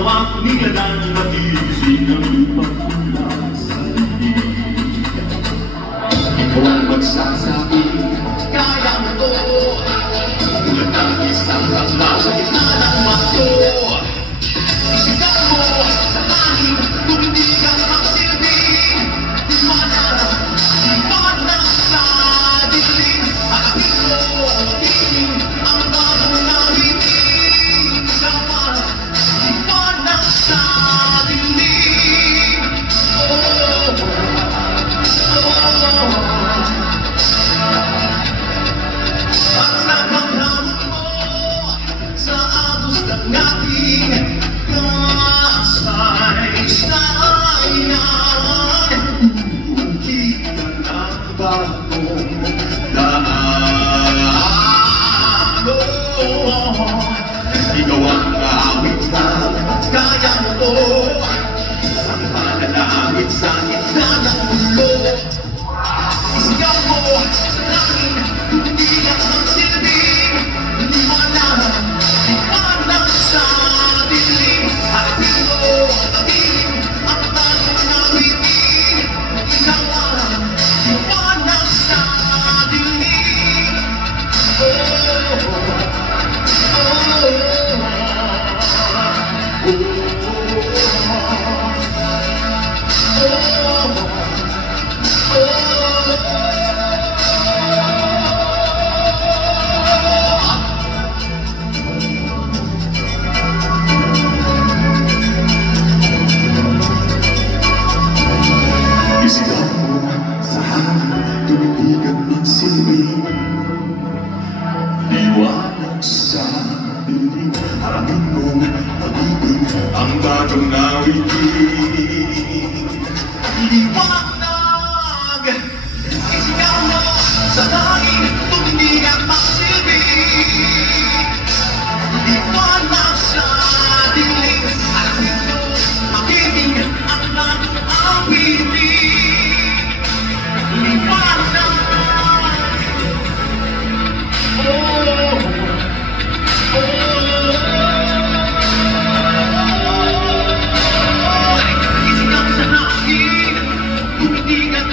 hawak nila ng matising ng pagkulang sa liig. Ikaw ang magsasabi, kaya mo to, tulad ng isang bakla sa gitna ng mato. Isigaw mo sa langit kung hindi ka magsilbi. Liwanag sa dilim, harating mo magiging ang bagong nahiling. Liwanag sa dilim. At sa paghamon mo sa agos ng ating kasaysayan, kita ng bagong daan. Ikaw ang kaawit na kaya mo to, isang panalangit sa gitna ng mundo. Isigaw mo sa langit kung hindi ka magsilbi. Liwanag sa dilim, harating mo magiging ang bagong nahiling. Ikaw ang liwanag sa dilim. Isigaw mo sa hangin, tumitig at magsilbi. Liwanag sa dilim, harating mo magiging ang bagong nawiling. Liwanag, isigaw mo sa langit, tumitig at magsilbi. Liwanag sa dilim, harating mo magiging ang bagong nawiling. Isigaw sa langit, tumitig at